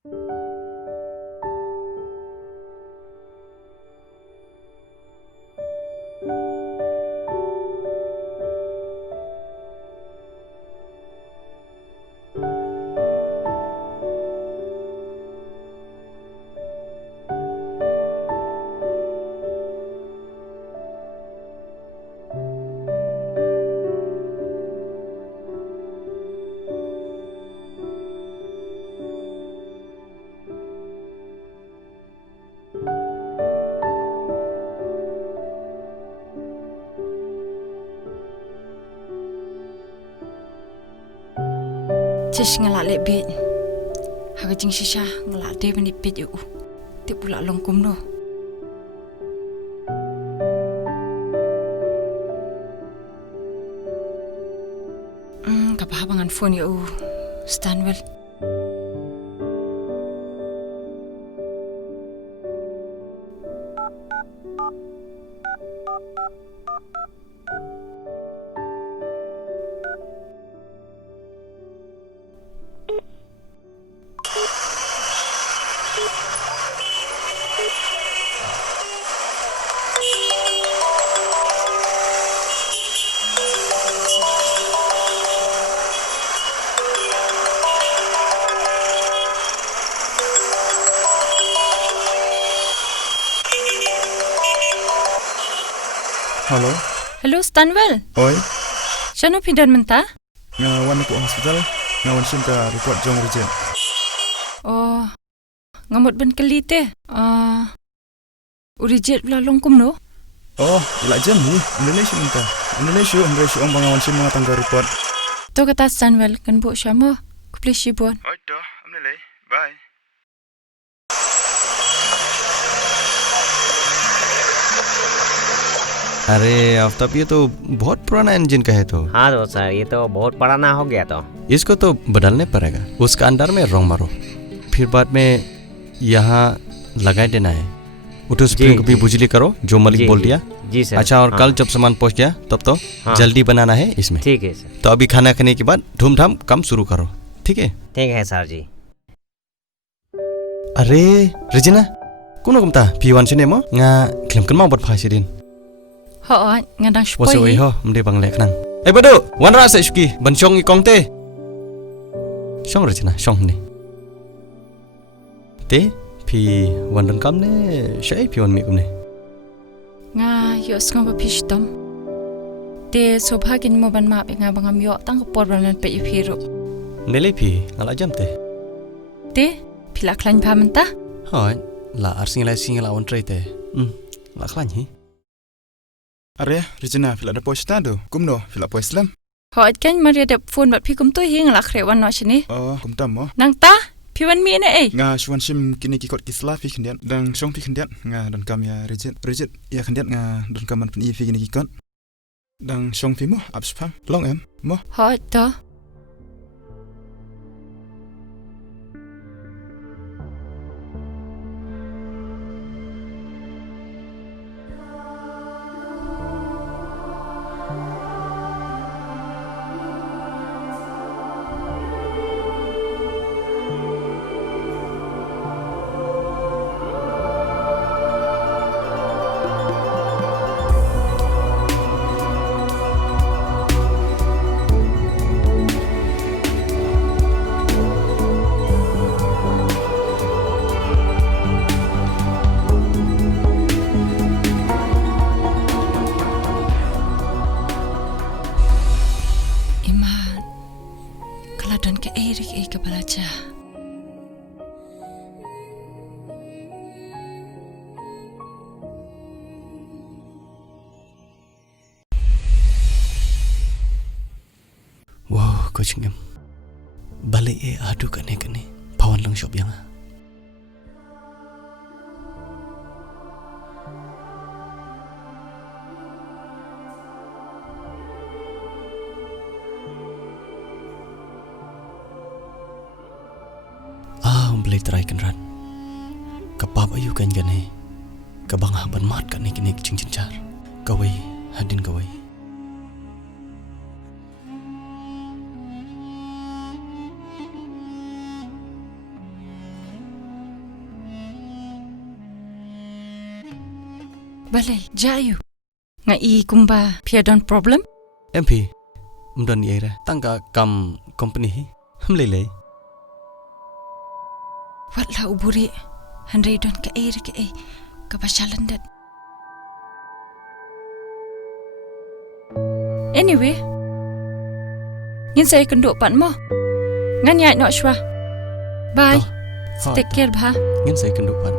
Just ngelak lebih, harga jeng sisa ngelak deh menipit you, dia pula longkum no. Kapah bangan phone you, Stanwell. Halo. Hello Stanwell. Oi. Siapa pindah mentah? Ngawan aku hospital. Ngawan sim ke report jong urgent. Oh, ngamut ban kali teh. Urgent pula longkum no. Oh, ilak jam ni. Indonesia mentah. Indonesia om bangawan sim mengatang ke report. Tu kata Stanwell kan bu siapa? Kuplis sibuan. Oi dah, amnelai. Bye. अरे आफ्ताब ये तो बहुत पुराना इंजन का है तो। हाँ तो सर ये तो बहुत पुराना हो गया तो इसको तो बदलने पड़ेगा। उसका अंदर में रंग मारो, फिर बाद में यहाँ लगा देना है। उठो स्प्रिंग को भी बुझली करो जो मलिक बोल दिया। जी सर। अच्छा और कल जब सामान पहुँच गया तब तो जल्दी बनाना है इसमें। ठीक है सर। तो अभी खाना खाने के बाद धूमधाम काम शुरू करो, ठीक है? ठीक है सर जी। अरे रिजिना कुनो Kumta P1 sini mo nga klimkan mau buat fasidin. Họ ngadang spoi. Waso ho mde banglek nang. Bado wan ra sa shki ban chong I kong te. Shong Regina shong ni. Te P1 dan kam ne shai P1 mi kum ne. Nga yos ngam pistom. Te sobhagin mo ban map nga bangam yo tang por ban pe ipiru. Nele P ngala jam te. Te pila klan pa menta. Hai la arsingla on trai te. La klan hi. Are Regina fila da posta do. Kumno fila poislam. Họ kan maria de phone bat pikum tu hi ngala khre wan no chini. Oh, kumtam mo. Nang ta P1 mi ne ai. Nga shwan sim kini ki kot kisla fi khendian dang shong fi khendian nga dan kam ya Regit ya khendian nga dan kam man pen fi kini ki kot. Dang shong fi mo abspang long em mo. Họ ta belajar. Wow, coaching em. Balik adu kane pawan lang shop yang. Boleh try kan ran. Kapap ayu kan gane. Kabang haban mat kan kini cincin car. Kawai hadin kawai. Balai, jayu. Nga I kumba pia don problem? MP mdon ye ra tangka kam company hi hum le Wat la uburi. Handai don ka ai ka pasyalan dat. Anyway, ngin saya kenduk pan mo. Ngan yai nok shwa. Bye. Oh, Take care ba. ngin sai kendupan